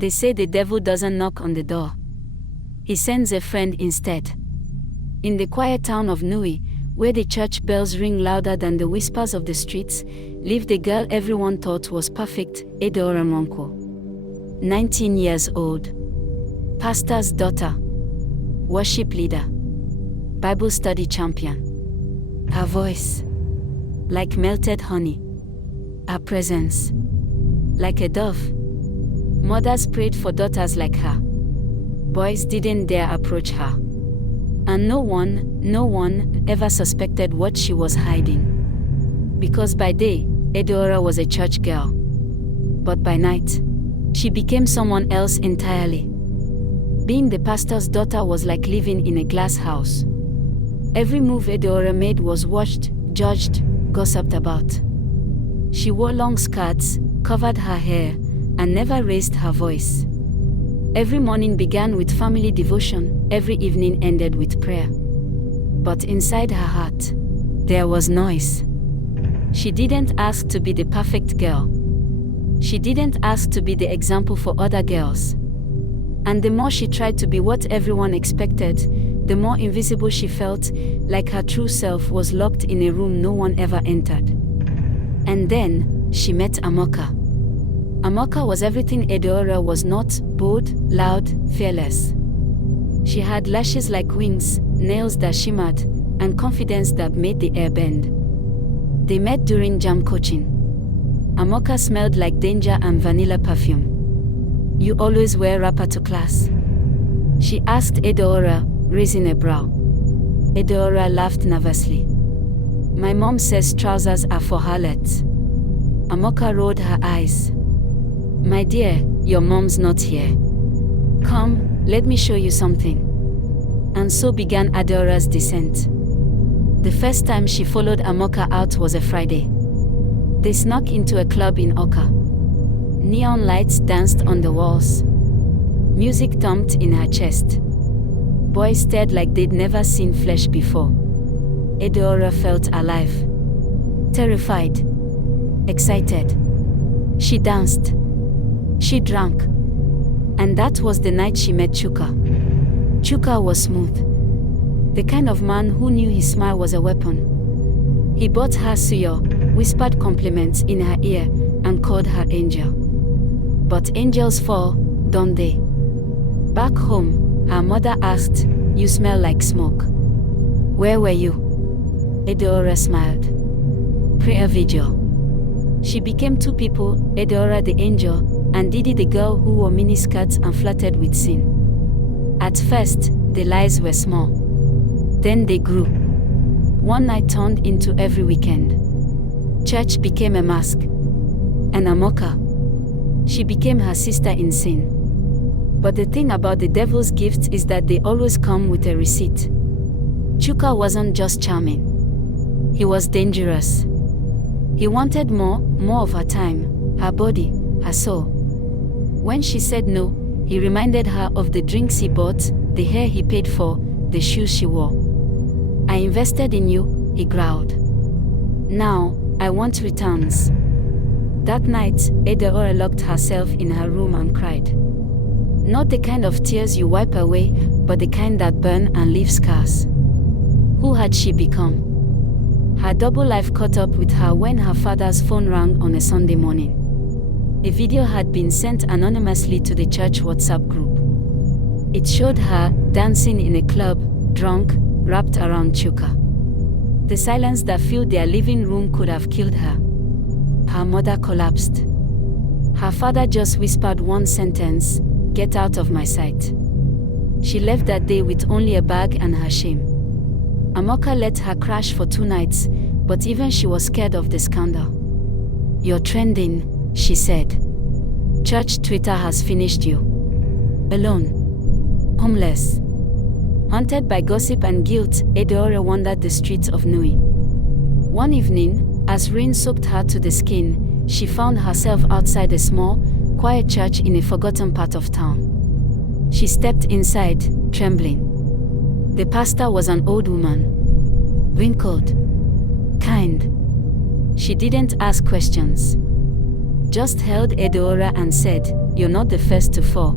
They say the devil doesn't knock on the door. He sends a friend instead. In the quiet town of Nui, where the church bells ring louder than the whispers of the streets, lived a girl everyone thought was perfect, Adaora Monko. 19 years old. Pastor's daughter. Worship leader. Bible study champion. Her voice. Like melted honey. Her presence. Like a dove. Mothers prayed for daughters like her. Boys didn't dare approach her. And no one ever suspected what she was hiding. Because by day, Adaora was a church girl. But by night, she became someone else entirely. Being the pastor's daughter was like living in a glass house. Every move Adaora made was watched, judged, gossiped about. She wore long skirts, covered her hair, and never raised her voice. Every morning began with family devotion, every evening ended with prayer. But inside her heart, there was noise. She didn't ask to be the perfect girl. She didn't ask to be the example for other girls. And the more she tried to be what everyone expected, the more invisible she felt, like her true self was locked in a room no one ever entered. And then, she met Amoka. Amoka was everything Adaora was not: bold, loud, fearless. She had lashes like wings, nails that shimmered, and confidence that made the air bend. They met during jam coaching. Amoka smelled like danger and vanilla perfume. "You always wear wrapper to class?" she asked Adaora, raising a brow. Adaora laughed nervously. "My mom says trousers are for harlots." Amoka rolled her eyes. "My dear, your mom's not here. Come, let me show you something." And so began Adaora's descent. The first time she followed Amoka out was a Friday. They snuck into a club in Oka. Neon lights danced on the walls. Music thumped in her chest. Boys stared like they'd never seen flesh before. Adaora felt alive. Terrified. Excited. She danced. She drank. And that was the night she met Chuka. Chuka was smooth. The kind of man who knew his smile was a weapon. He bought her suyo, whispered compliments in her ear, and called her angel. But angels fall, don't they? Back home, her mother asked, "You smell like smoke. Where were you?" Adaora smiled. Prayer vigil. She became two people, Adaora the angel, and Didi the girl who wore miniskirts and flirted with sin. At first, the lies were small. Then they grew. One night turned into every weekend. Church became a mask. And Amoka. She became her sister in sin. But the thing about the devil's gifts is that they always come with a receipt. Chuka wasn't just charming. He was dangerous. He wanted more of her time, her body, her soul. When she said no, he reminded her of the drinks he bought, the hair he paid for, the shoes she wore. "I invested in you," he growled. "Now, I want returns." That night, Adaora locked herself in her room and cried. Not the kind of tears you wipe away, but the kind that burn and leave scars. Who had she become? Her double life caught up with her when her father's phone rang on a Sunday morning. A video had been sent anonymously to the church WhatsApp group. It showed her dancing in a club, drunk, wrapped around Chuka. The silence that filled their living room could have killed her. Her mother collapsed. Her father just whispered one sentence, "Get out of my sight." She left that day with only a bag and her shame. Amoka let her crash for 2 nights, but even she was scared of the scandal. "You're trending," she said. "Church Twitter has finished you. Alone. Homeless." Haunted by gossip and guilt, Adaora wandered the streets of Nui. One evening, as rain soaked her to the skin, she found herself outside a small, quiet church in a forgotten part of town. She stepped inside, trembling. The pastor was an old woman. Wrinkled. Kind. She didn't ask questions. just held Adaora and said, "You're not the first to fall.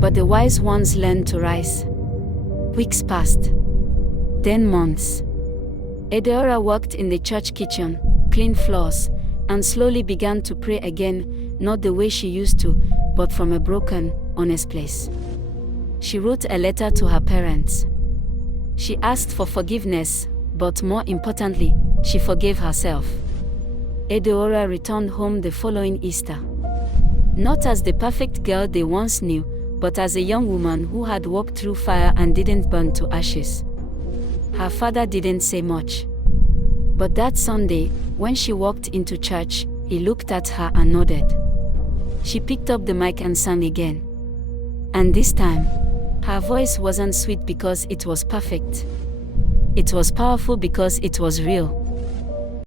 But the wise ones learn to rise." Weeks passed. Then months. Adaora worked in the church kitchen, cleaned floors, and slowly began to pray again, not the way she used to, but from a broken, honest place. She wrote a letter to her parents. She asked for forgiveness, but more importantly, she forgave herself. Adaora returned home the following Easter. Not as the perfect girl they once knew, but as a young woman who had walked through fire and didn't burn to ashes. Her father didn't say much. But that Sunday, when she walked into church, he looked at her and nodded. She picked up the mic and sang again. And this time, her voice wasn't sweet because it was perfect. It was powerful because it was real.